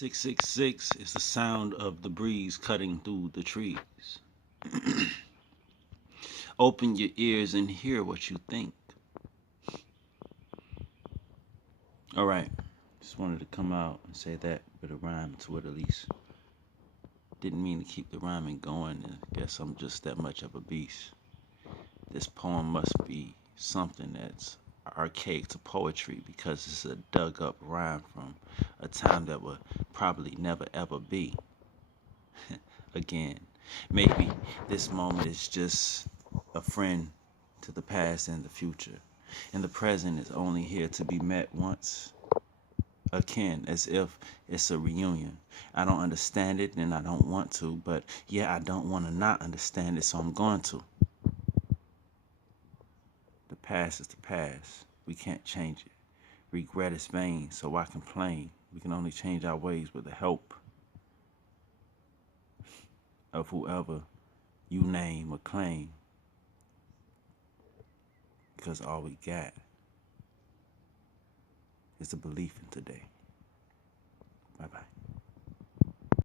666 is the sound of the breeze cutting through the trees. Open your ears and hear what you think. All right. Just wanted to come out and say that with a rhyme to it at least. Didn't mean to keep the rhyming going. I guess I'm just that much of a beast. This poem must be something that's archaic to poetry because it's a dug up rhyme from a time that will probably never ever be again. Maybe this moment is just a friend to the past and the future, and the present is only here to be met once akin, as if it's a reunion. I don't understand it and I don't want to, but yeah, I don't want to not understand it, so I'm going to. The past is the past. We can't change it. Regret is vain, so why complain? We can only change our ways with the help of whoever you name or claim, because all we got is the belief in today. Bye-bye.